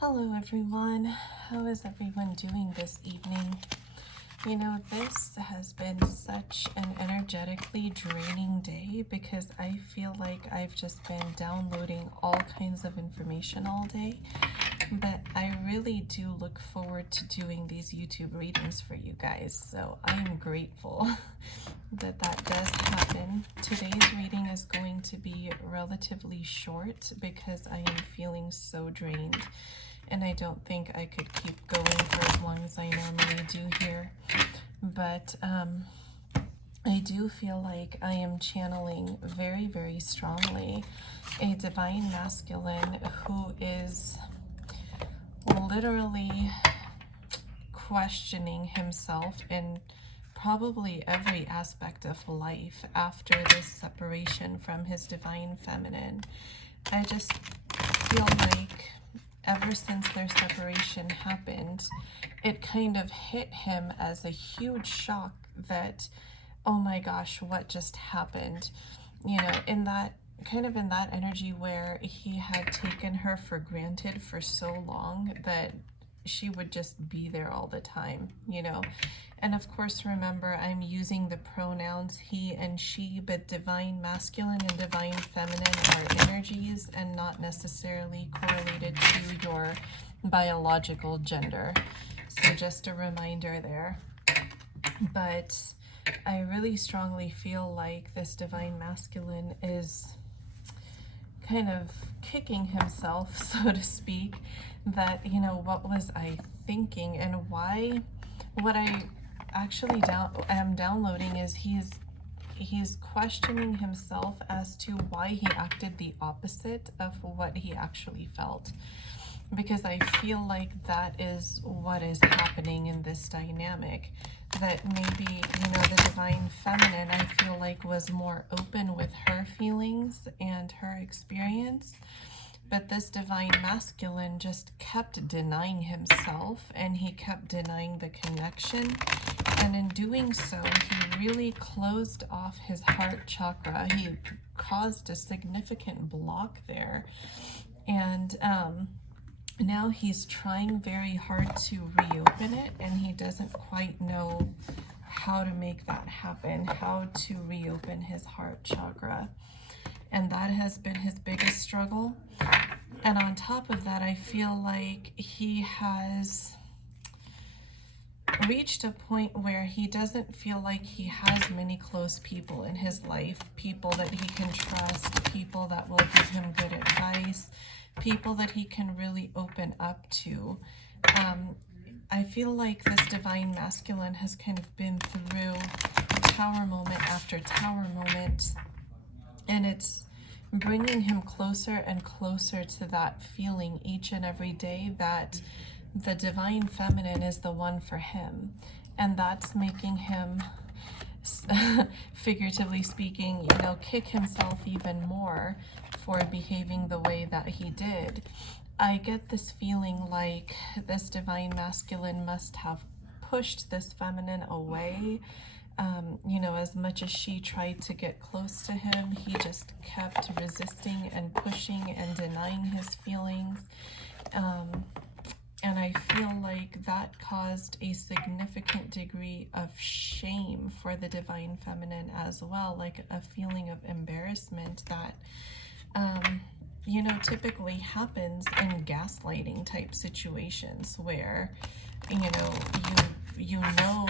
Hello everyone, how is everyone doing this evening? You know, this has been such an energetically draining day because I feel like I've just been downloading all kinds of information all day, but I really do look forward to doing these YouTube readings for you guys, so I am grateful that does happen. Today's reading is going to be relatively short because I am feeling so drained. And I don't think I could keep going for as long as I normally do here. But I do feel like I am channeling very, very strongly a divine masculine who is literally questioning himself in probably every aspect of life after this separation from his divine feminine. I just feel like ever since their separation happened, it kind of hit him as a huge shock that, oh my gosh, what just happened? You know, in that energy where he had taken her for granted for so long that she would just be there all the time, you know. And of course, remember, I'm using the pronouns he and she, but divine masculine and divine feminine are energies and not necessarily correlated to your biological gender. So just a reminder there. But I really strongly feel like this divine masculine is kind of kicking himself, so to speak, that, you know, what was I thinking, and why what I actually am downloading is he's questioning himself as to why he acted the opposite of what he actually felt, because I feel like that is what is happening in this dynamic, that maybe, you know, the divine feminine, I feel like, was more open with her feelings and her experience, but this divine masculine just kept denying himself, and he kept denying the connection. And in doing so, he really closed off his heart chakra. He caused a significant block there. And now he's trying very hard to reopen it, and he doesn't quite know how to make that happen, how to reopen his heart chakra. And that has been his biggest struggle. And on top of that, I feel like he has reached a point where he doesn't feel like he has many close people in his life, people that he can trust, people that will give him good advice, people that he can really open up to. I feel like this divine masculine has kind of been through tower moment after tower moment, and it's bringing him closer and closer to that feeling each and every day that the divine feminine is the one for him. And that's making him, figuratively speaking, you know, kick himself even more for behaving the way that he did. I get this feeling like this divine masculine must have pushed this feminine away. You know, as much as she tried to get close to him, he just kept resisting and pushing and denying his feelings. And I feel like that caused a significant degree of shame for the divine feminine as well, like a feeling of embarrassment that, you know, typically happens in gaslighting type situations where, you know, you know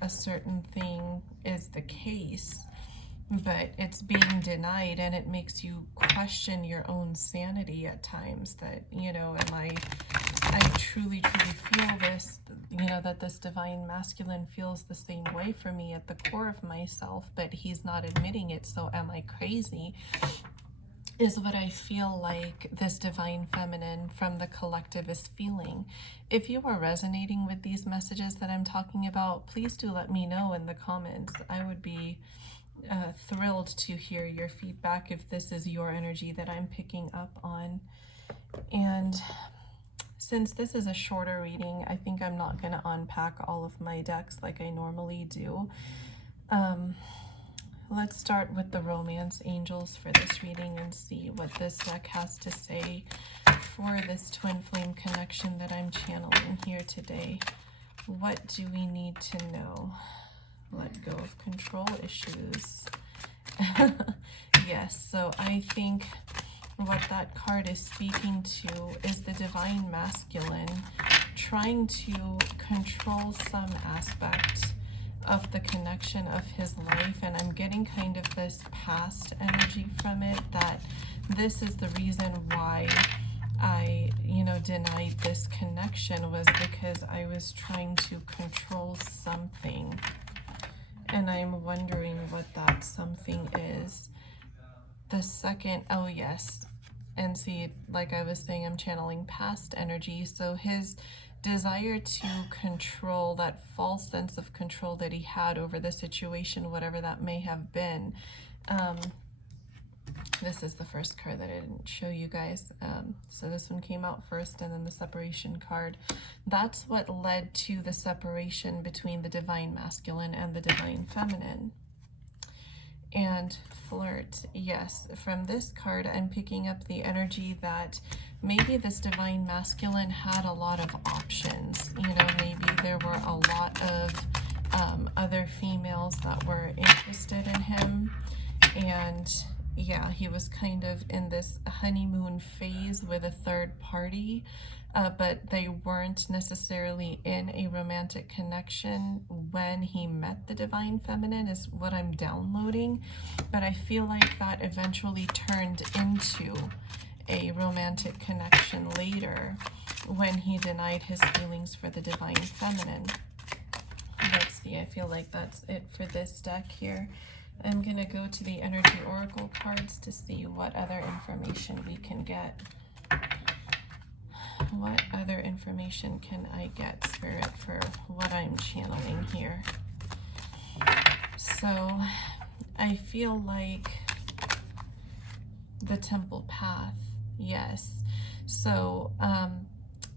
a certain thing is the case, but it's being denied, and it makes you question your own sanity at times, that, you know, I truly feel this, you know, that this divine masculine feels the same way for me at the core of myself, but he's not admitting it, so am I crazy? Is what I feel like this divine feminine from the collective is feeling. If you are resonating with these messages that I'm talking about, please do let me know in the comments. I would be thrilled to hear your feedback if this is your energy that I'm picking up on. And since this is a shorter reading, I think I'm not going to unpack all of my decks like I normally do. Let's start with the romance angels for this reading and see what this deck has to say for this twin flame connection that I'm channeling here today. What do we need to know? Let go of control issues. Yes, so I think what that card is speaking to is the divine masculine trying to control some aspect of the connection of his life, and I'm getting kind of this past energy from it, that this is the reason why I, denied this connection, was because I was trying to control something. And I'm wondering what that something is. The second, oh yes, and see, like I was saying, I'm channeling past energy. So his desire to control, that false sense of control that he had over the situation, whatever that may have been. This is the first card that I didn't show you guys. So this one came out first, and then the separation card. That's what led to the separation between the divine masculine and the divine feminine. And flirt, yes, from this card I'm picking up the energy that maybe this divine masculine had a lot of options. Maybe there were a lot of other females that were interested in him, and yeah, he was kind of in this honeymoon phase with a third party, but they weren't necessarily in a romantic connection when he met the divine feminine, is what I'm downloading. But I feel like that eventually turned into a romantic connection later when he denied his feelings for the divine feminine. Let's see, I feel like that's it for this deck here. I'm going to go to the energy oracle cards to see what other information we can get. What other information can I get, Spirit, for what I'm channeling here? So I feel like the temple path, yes. So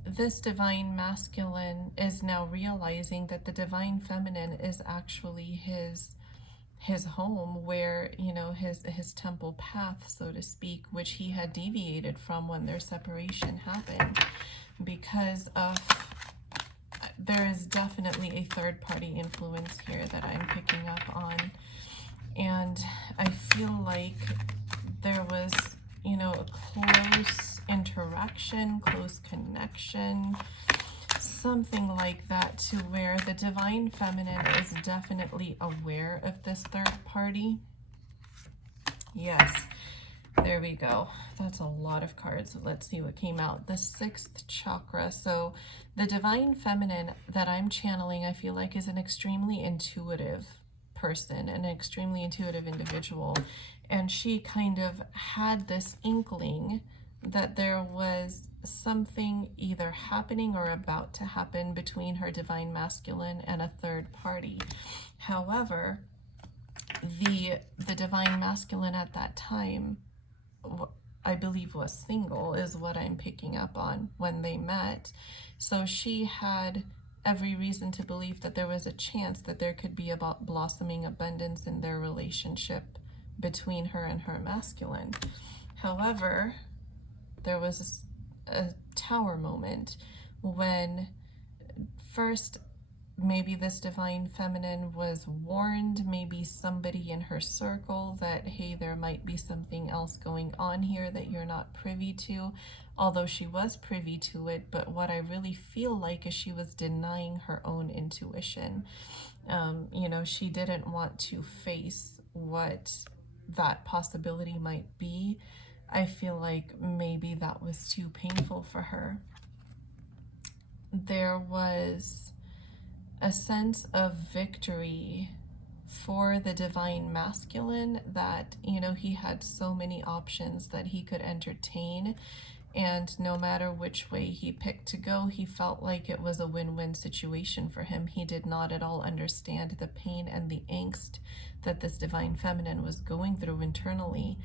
this divine masculine is now realizing that the divine feminine is actually his home, where his temple path, so to speak, which he had deviated from when their separation happened, because of there is definitely a third party influence here that I'm picking up on. And I feel like there was a close interaction, close connection, something like that, to where the divine feminine is definitely aware of this third party. Yes, there we go. That's a lot of cards. Let's see what came out. The sixth chakra. So the divine feminine that I'm channeling, I feel like, is an extremely intuitive person, an extremely intuitive individual. And she kind of had this inkling that there was something either happening or about to happen between her divine masculine and a third party. However, the divine masculine at that time, I believe, was single, is what I'm picking up on when they met. So she had every reason to believe that there was a chance that there could be a blossoming abundance in their relationship between her and her masculine. However, there was a tower moment when first maybe this divine feminine was warned, maybe somebody in her circle, that hey, there might be something else going on here that you're not privy to, although she was privy to it. But what I really feel like is she was denying her own intuition. She didn't want to face what that possibility might be. I feel like maybe that was too painful for her. There was a sense of victory for the divine masculine, that he had so many options that he could entertain, and no matter which way he picked to go, he felt like it was a win-win situation for him. He did not at all understand the pain and the angst that this divine feminine was going through internally.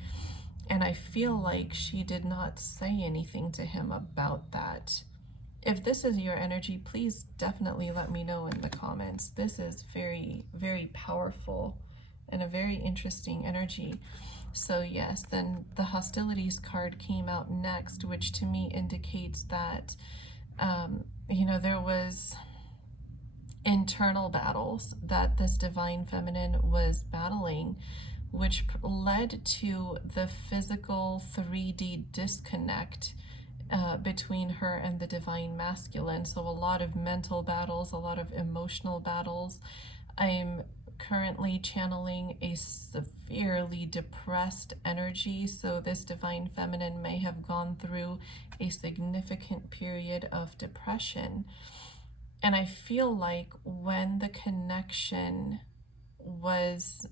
And I feel like she did not say anything to him about that. If this is your energy, please definitely let me know in the comments. This is very, very powerful and a very interesting energy. So yes, then the hostilities card came out next, which to me indicates that, there was internal battles that this divine feminine was battling, which led to the physical 3D disconnect between her and the divine masculine. So a lot of mental battles, a lot of emotional battles. I'm currently channeling a severely depressed energy, so this divine feminine may have gone through a significant period of depression. And I feel like when the connection was,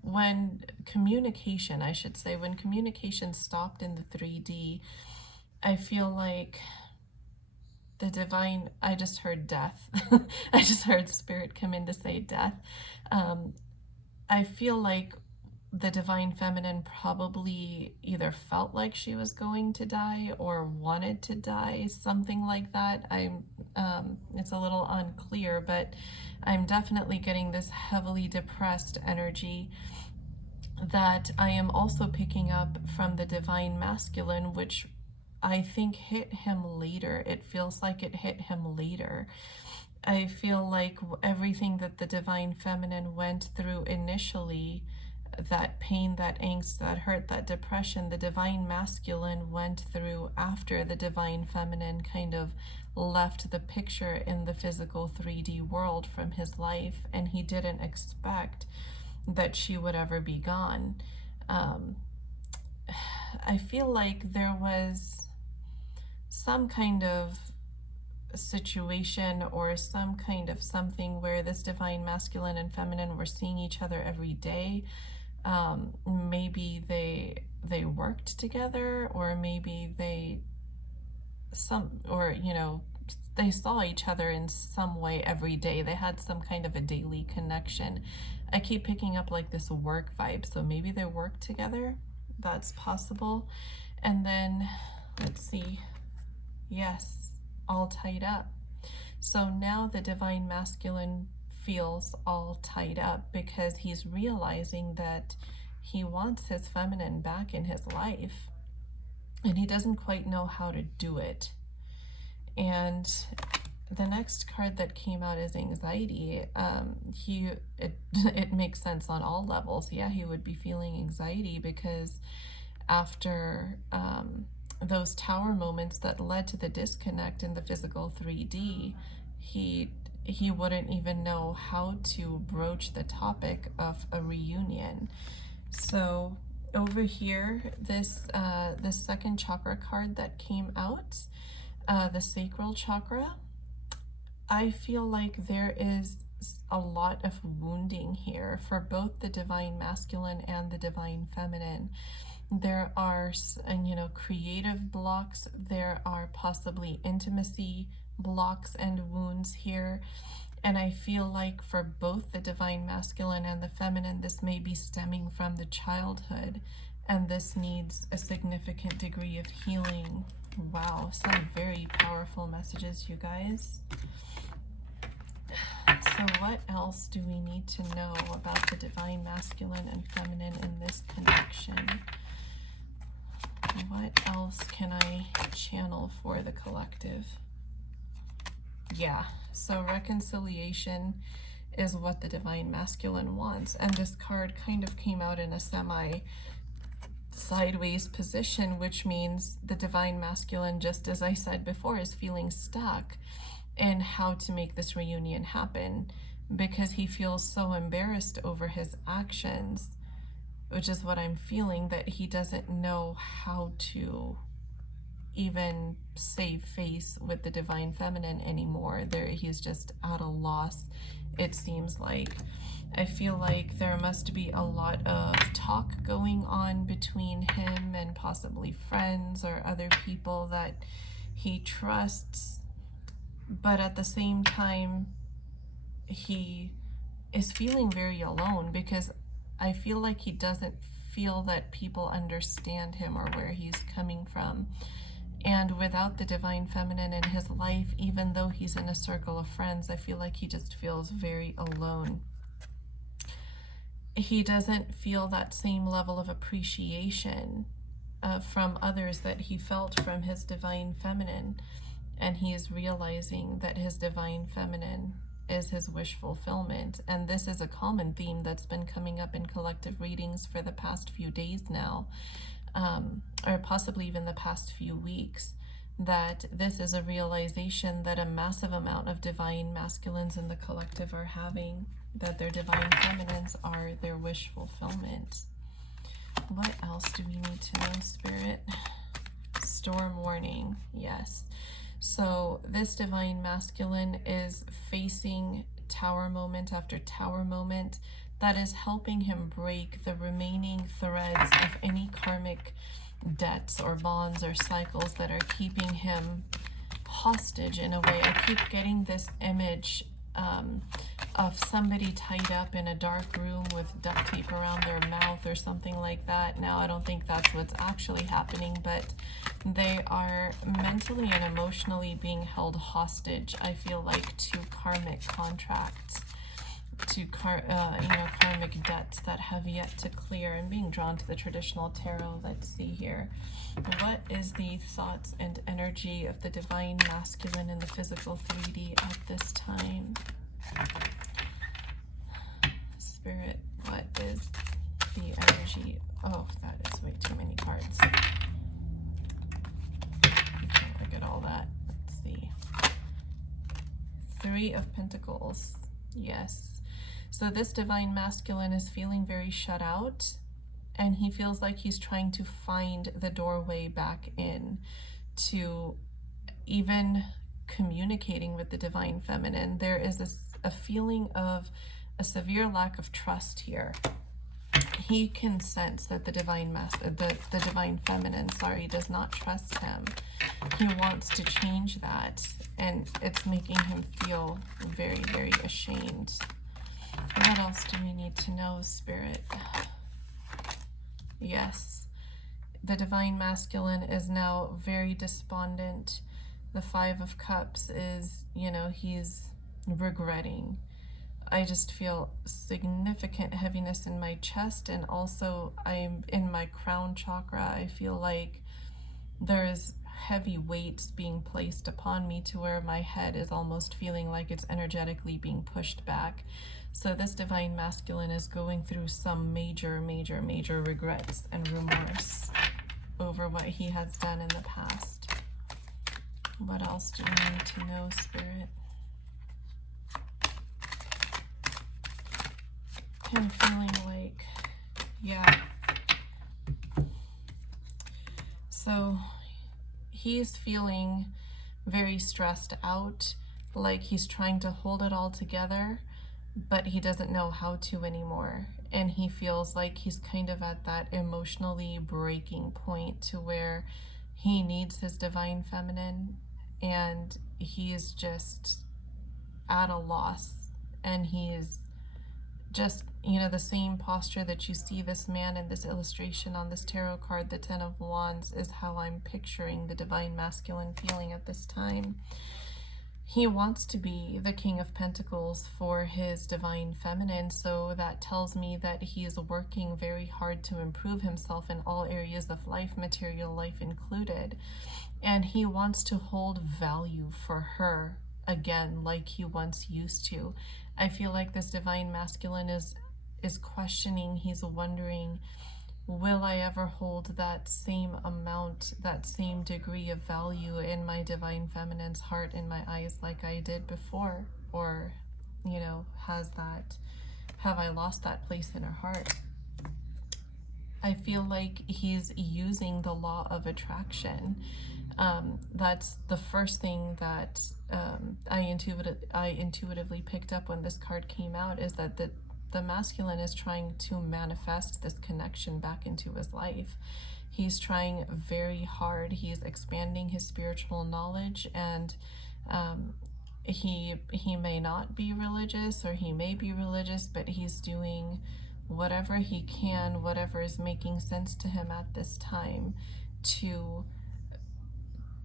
when communication, I should say, when communication stopped in the 3D, I feel like the divine, I just heard death. I just heard spirit come in to say death. I feel like the divine feminine probably either felt like she was going to die or wanted to die, something like that. It's a little unclear, but I'm definitely getting this heavily depressed energy that I am also picking up from the divine masculine, which I think hit him later. It feels like it hit him later. I feel like everything that the divine feminine went through initially, that pain, that angst, that hurt, that depression, the divine masculine went through after the divine feminine kind of left the picture in the physical 3D world from his life, and he didn't expect that she would ever be gone. I feel like there was some kind of situation or some kind of something where this divine masculine and feminine were seeing each other every day. Maybe they worked together, or maybe they saw each other in some way every day. They had some kind of a daily connection. I keep picking up like this work vibe, so maybe they work together. That's possible. And then let's see. Yes, all tied up. So now the divine masculine feels all tied up because he's realizing that he wants his feminine back in his life, and he doesn't quite know how to do it. And the next card that came out is anxiety. It makes sense on all levels. Yeah, he would be feeling anxiety because after those tower moments that led to the disconnect in the physical 3D, he wouldn't even know how to broach the topic of a reunion. So over here, this second chakra card that came out, the sacral chakra, I feel like there is a lot of wounding here for both the divine masculine and the divine feminine. There are, creative blocks. There are possibly intimacy blocks and wounds here. And I feel like for both the divine masculine and the feminine, this may be stemming from the childhood, and this needs a significant degree of healing. Wow, some very powerful messages, you guys. So what else do we need to know about the divine masculine and feminine in this connection? What else can I channel for the collective? Yeah, so reconciliation is what the divine masculine wants. And this card kind of came out in a semi-sideways position, which means the divine masculine, just as I said before, is feeling stuck in how to make this reunion happen because he feels so embarrassed over his actions, which is what I'm feeling, that he doesn't know how to even save face with the divine feminine anymore. He's just at a loss, it seems like. I feel like there must be a lot of talk going on between him and possibly friends or other people that he trusts, but at the same time he is feeling very alone because I feel like he doesn't feel that people understand him or where he's coming from. And without the divine feminine in his life, even though he's in a circle of friends, I feel like he just feels very alone. He doesn't feel that same level of appreciation from others that he felt from his divine feminine. And he is realizing that his divine feminine is his wish fulfillment. And this is a common theme that's been coming up in collective readings for the past few days now, or possibly even the past few weeks, that this is a realization that a massive amount of divine masculines in the collective are having, that their divine feminines are their wish fulfillment. What else do we need to know, Spirit? Storm warning, yes. So this divine masculine is facing tower moment after tower moment that is helping him break the remaining threads of any karmic debts or bonds or cycles that are keeping him hostage in a way. I keep getting this image of somebody tied up in a dark room with duct tape around their mouth or something like that. Now, I don't think that's what's actually happening, but they are mentally and emotionally being held hostage, I feel like, to karmic contracts, to karmic debts that have yet to clear. And being drawn to the traditional tarot. Let's see here. What is the thoughts and energy of the divine masculine in the physical 3D at this time? Spirit, what is the energy? Oh, that is way too many cards. You can't look at all that. Let's see. 3 of Pentacles. Yes. So this divine masculine is feeling very shut out, and he feels like he's trying to find the doorway back in to even communicating with the divine feminine. There is a feeling of a severe lack of trust here. He can sense that the divine feminine, does not trust him. He wants to change that, and it's making him feel very, very ashamed. What else do we need to know, Spirit? Yes, the divine masculine is now very despondent. The 5 of Cups is, he's regretting. I just feel significant heaviness in my chest, and also I'm in my crown chakra. I feel like there's heavy weights being placed upon me to where my head is almost feeling like it's energetically being pushed back. So this divine masculine is going through some major, major, major regrets and remorse over what he has done in the past. What else do we need to know, Spirit? I'm feeling like, yeah. So he's feeling very stressed out, like he's trying to hold it all together, but he doesn't know how to anymore. And he feels like he's kind of at that emotionally breaking point to where he needs his divine feminine, and he is just at a loss. And he is just, the same posture that you see this man in this illustration on this tarot card, the 10 of Wands, is how I'm picturing the divine masculine feeling at this time. He wants to be the King of Pentacles for his divine feminine, so that tells me that he is working very hard to improve himself in all areas of life, material life included. And he wants to hold value for her again, like he once used to. I feel like this divine masculine is questioning. He's wondering, will I ever hold that same amount, that same degree of value in my divine feminine's heart, in my eyes, like I did before? Or, have I lost that place in her heart? I feel like he's using the law of attraction. That's the first thing that I intuitively picked up when this card came out, is that the masculine is trying to manifest this connection back into his life. He's trying very hard. He's expanding his spiritual knowledge, and he may not be religious, or he may be religious, but he's doing whatever he can, whatever is making sense to him at this time, to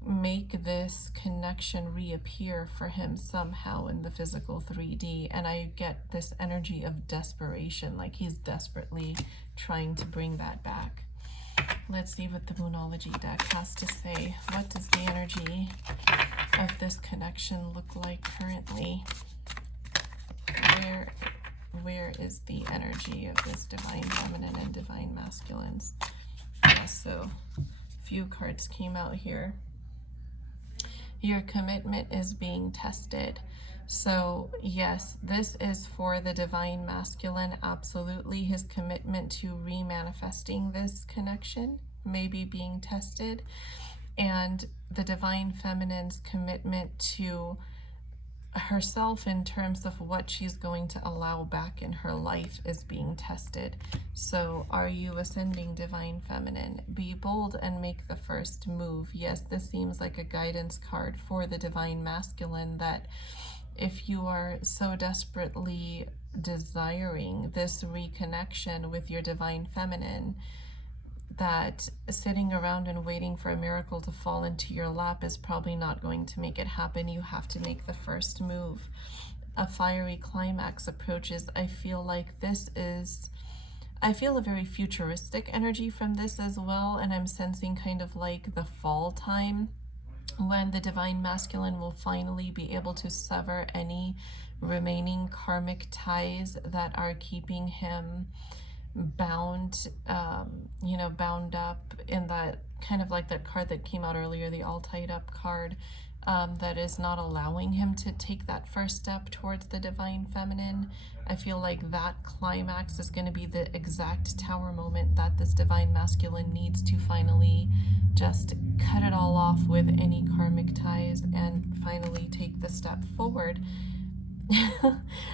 make this connection reappear for him somehow in the physical 3D. And I get this energy of desperation, like he's desperately trying to bring that back. Let's see what the Moonology deck has to say. What does the energy of this connection look like currently? Where is the energy of this divine feminine and divine masculines? Yeah, so a few cards came out here. Your commitment is being tested. So yes, this is for the divine masculine. Absolutely, his commitment to re-manifesting this connection may be being tested, and the divine feminine's commitment to herself in terms of what she's going to allow back in her life is being tested. So are you ascending divine feminine? Be bold and make the first move. Yes, this seems like a guidance card for the divine masculine, that if you are so desperately desiring this reconnection with your divine feminine, that sitting around and waiting for a miracle to fall into your lap is probably not going to make it happen. You have to make the first move. A fiery climax approaches. I feel like this is, I feel a very futuristic energy from this as well, and I'm sensing kind of like the fall time, when the divine masculine will finally be able to sever any remaining karmic ties that are keeping him bound, bound up in that kind of like that card that came out earlier, the all tied up card, that is not allowing him to take that first step towards the divine feminine. I feel like that climax is going to be the exact tower moment that this divine masculine needs to finally just cut it all off with any karmic ties and finally take the step forward.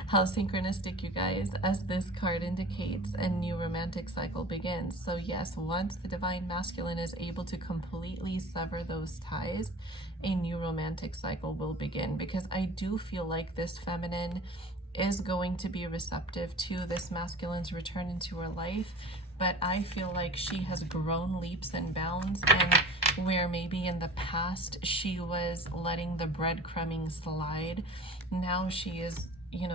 How synchronistic, you guys, as this card indicates, a new romantic cycle begins. So yes, once the divine masculine is able to completely sever those ties, a new romantic cycle will begin, because I do feel like this feminine is going to be receptive to this masculine's return into her life, but I feel like she has grown leaps and bounds, and where maybe in the past she was letting the breadcrumbing slide, now she is,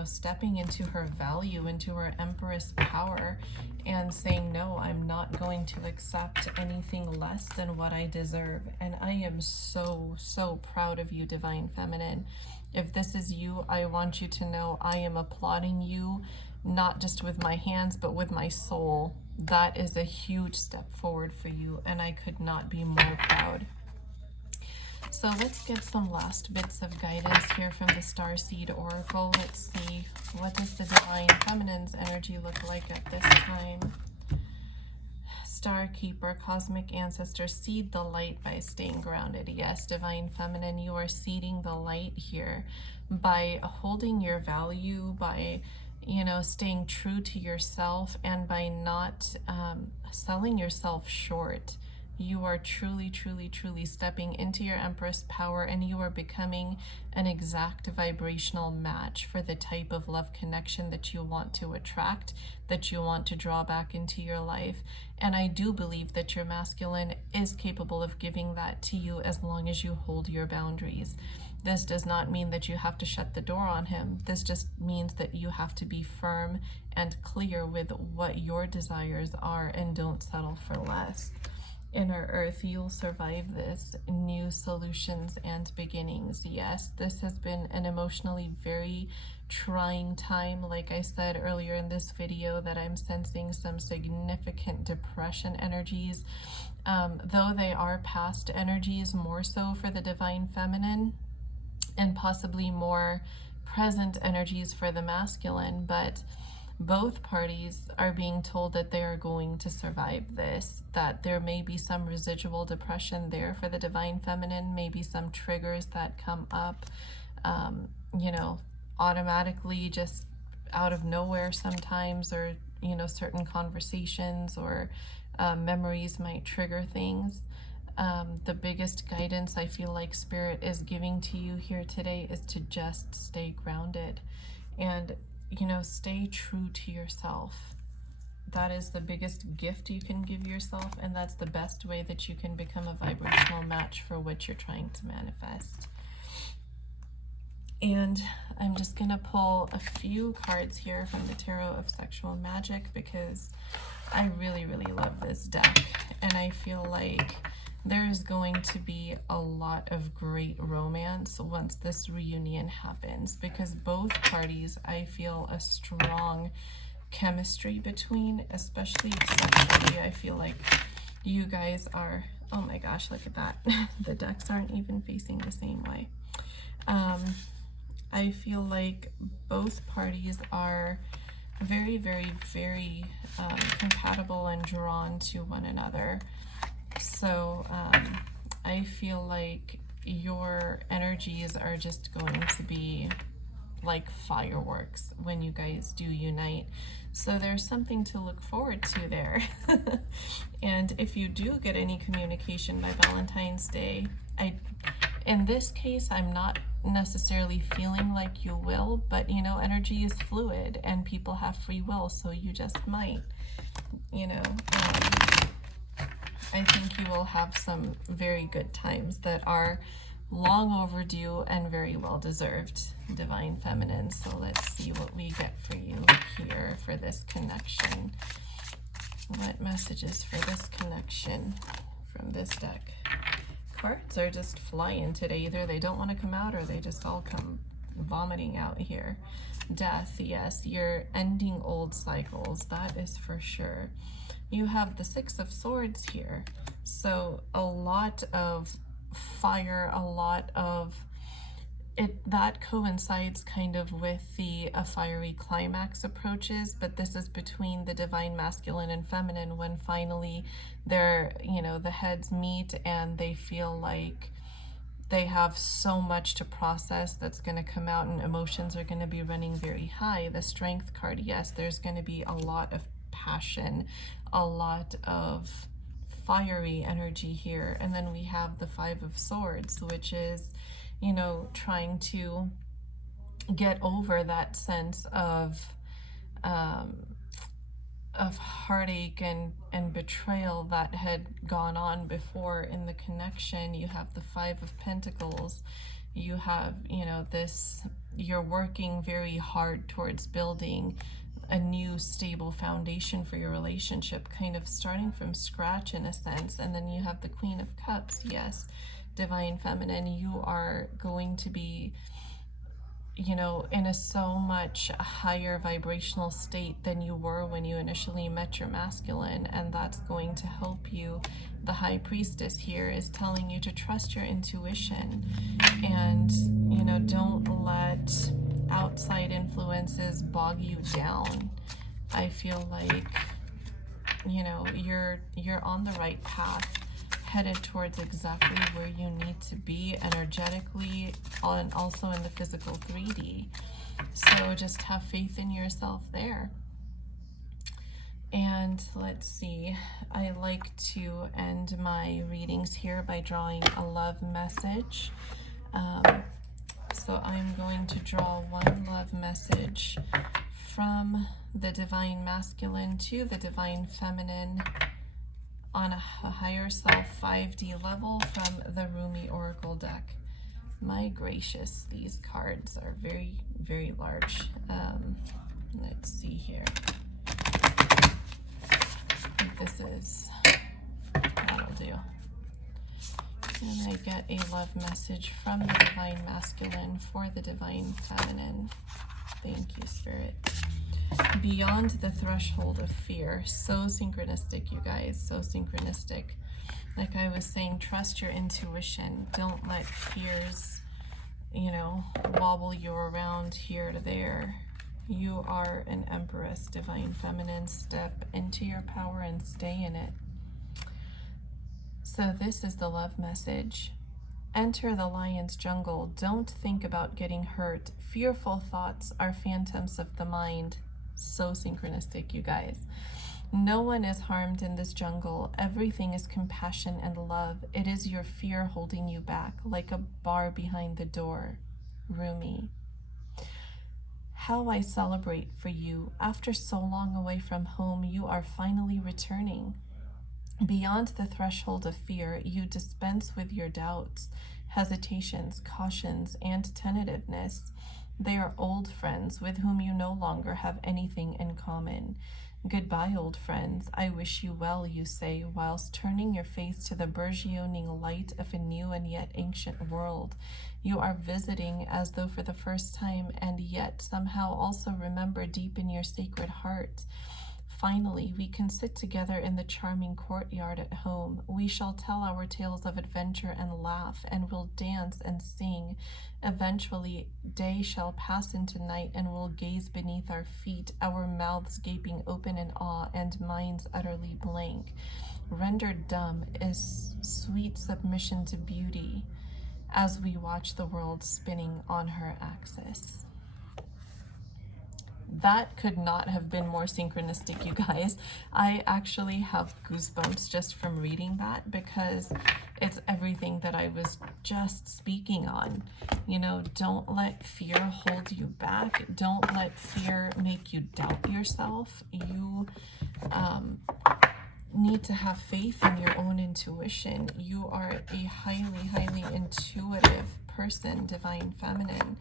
stepping into her value, into her empress power, and saying, no, I'm not going to accept anything less than what I deserve. And I am so, so proud of you, divine feminine. If this is you, I want you to know I am applauding you, not just with my hands, but with my soul. That is a huge step forward for you, and I could not be more proud. So let's get some last bits of guidance here from the Starseed Oracle. Let's see, what does the divine feminine's energy look like at this time? Star Keeper, cosmic ancestor, seed the light by staying grounded. Yes, divine feminine, you are seeding the light here by holding your value, by staying true to yourself, and by not selling yourself short. You are truly, truly, truly stepping into your Empress power, and you are becoming an exact vibrational match for the type of love connection that you want to attract, that you want to draw back into your life. And I do believe that your masculine is capable of giving that to you as long as you hold your boundaries. This does not mean that you have to shut the door on him. This just means that you have to be firm and clear with what your desires are, and don't settle for less. Inner Earth, you'll survive this. New solutions and beginnings. Yes, this has been an emotionally very trying time. Like I said earlier in this video, that I'm sensing some significant depression energies, though they are past energies, more so for the divine feminine, and possibly more present energies for the masculine. But both parties are being told that they are going to survive this, that there may be some residual depression there for the divine feminine, maybe some triggers that come up, automatically, just out of nowhere sometimes, or, certain conversations or memories might trigger things. The biggest guidance I feel like Spirit is giving to you here today is to just stay grounded and stay true to yourself. that is the biggest gift you can give yourself, and that's the best way that you can become a vibrational match for what you're trying to manifest. And I'm just going to pull a few cards here from the Tarot of Sexual Magic because I really, really love this deck. And I feel like there's going to be a lot of great romance once this reunion happens, because both parties, I feel a strong chemistry between, especially sexually. I feel like you guys are, oh my gosh, look at that. The decks aren't even facing the same way. I feel like both parties are very, very, very compatible and drawn to one another. So I feel like your energies are just going to be like fireworks when you guys do unite. So there's something to look forward to there. And if you do get any communication by Valentine's Day, in this case, I'm not necessarily feeling like you will, but you know, energy is fluid and people have free will, so you just might, you know. I think you will have some very good times that are long overdue and very well deserved, Divine Feminine. So let's see what we get for you here for this connection. What messages for this connection from this deck? Cards are just flying today. Either they don't want to come out or they just all come vomiting out here. Death, yes, you're ending old cycles, that is for sure. You have the Six of Swords here, so a lot of fire, a lot of it that coincides kind of with the a fiery climax approaches, but this is between the divine masculine and feminine when finally they're, you know, the heads meet and they feel like they have so much to process that's going to come out and emotions are going to be running very high. The Strength card, yes, there's going to be a lot of passion, a lot of fiery energy here. And then we have the Five of Swords, which is, you know, trying to get over that sense of heartache and betrayal that had gone on before in the connection. You have the Five of Pentacles. You have, you know, this, you're working very hard towards building a new stable foundation for your relationship, kind of starting from scratch in a sense. And then you have the Queen of Cups. Yes, Divine Feminine, you are going to be, you know, in a so much higher vibrational state than you were when you initially met your masculine, and that's going to help you. The High Priestess here is telling you to trust your intuition and, you know, don't let outside influences bog you down. I feel like, you know, you're on the right path, headed towards exactly where you need to be energetically and also in the physical 3D. So just have faith in yourself there. And let's see, I like to end my readings here by drawing a love message. So I'm going to draw one love message from the Divine Masculine to the Divine Feminine on a higher self 5D level from the Rumi Oracle deck. My gracious, these cards are very, very large. Let's see here. I think this is, that'll do. And I get a love message from the Divine Masculine for the Divine Feminine. Thank you, Spirit. Beyond the threshold of fear. So synchronistic, you guys. So synchronistic. Like I was saying, trust your intuition. Don't let fears, you know, wobble you around here to there. You are an Empress, Divine Feminine. Step into your power and stay in it. So this is the love message. Enter the lion's jungle. Don't think about getting hurt. Fearful thoughts are phantoms of the mind. So synchronistic, you guys. No one is harmed in this jungle. Everything is compassion and love. It is your fear holding you back, like a bar behind the door. Rumi. How I celebrate for you. After so long away from home, you are finally returning. Beyond the threshold of fear, you dispense with your doubts, hesitations, cautions, and tentativeness. They are old friends with whom you no longer have anything in common. Goodbye, old friends. I wish you well, you say, whilst turning your face to the burgeoning light of a new and yet ancient world. You are visiting as though for the first time, and yet somehow also remember deep in your sacred heart. Finally, we can sit together in the charming courtyard at home. We shall tell our tales of adventure and laugh, and will dance and sing. Eventually, day shall pass into night, and we'll gaze beneath our feet, our mouths gaping open in awe, and minds utterly blank. Rendered dumb is sweet submission to beauty as we watch the world spinning on her axis. That could not have been more synchronistic, you guys. I actually have goosebumps just from reading that, because it's everything that I was just speaking on. You know, don't let fear hold you back. Don't let fear make you doubt yourself. You need to have faith in your own intuition. You are a highly, highly intuitive person, divine feminine,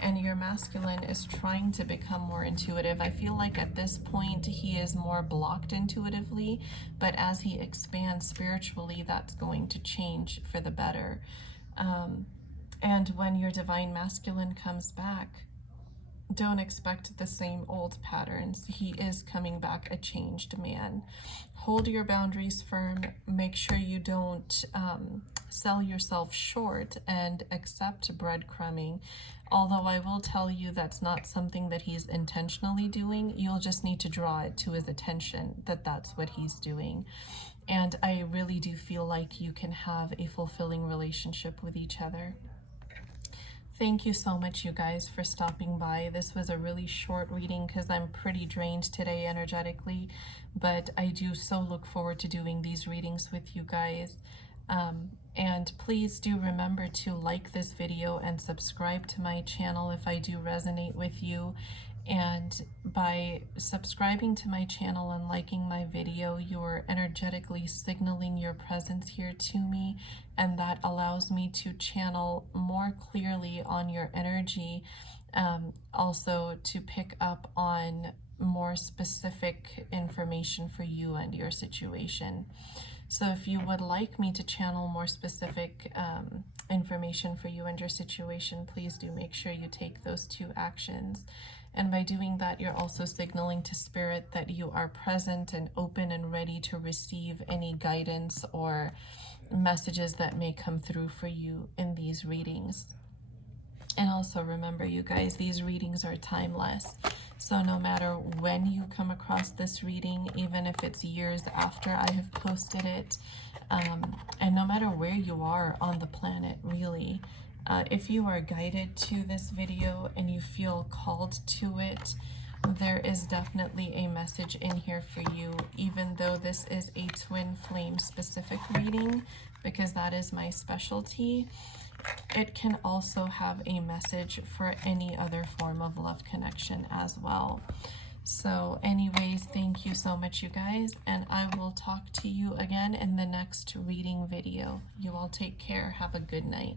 and your masculine is trying to become more intuitive. I feel like at this point he is more blocked intuitively, but as he expands spiritually, that's going to change for the better. And when your divine masculine comes back, don't expect the same old patterns. He is coming back a changed man. Hold your boundaries firm. Make sure you don't sell yourself short and accept breadcrumbing. Although I will tell you that's not something that he's intentionally doing. You'll just need to draw it to his attention that that's what he's doing. And I really do feel like you can have a fulfilling relationship with each other. Thank you so much, you guys, for stopping by. This was a really short reading because I'm pretty drained today energetically, but I do so look forward to doing these readings with you guys. And please do remember to like this video and subscribe to my channel if I do resonate with you. And by subscribing to my channel and liking my video, you're energetically signaling your presence here to me, and that allows me to channel more clearly on your energy, also to pick up on more specific information for you and your situation. So if you would like me to channel more specific information for you and your situation, please do make sure you take those 2 actions. And by doing that, you're also signaling to Spirit that you are present and open and ready to receive any guidance or messages that may come through for you in these readings. And also remember, you guys, these readings are timeless. So no matter when you come across this reading, even if it's years after I have posted it, and no matter where you are on the planet, really, if you are guided to this video and you feel called to it, there is definitely a message in here for you, even though this is a twin flame specific reading, because that is my specialty. It can also have a message for any other form of love connection as well. So anyways, thank you so much, you guys, and I will talk to you again in the next reading video. You all take care. Have a good night.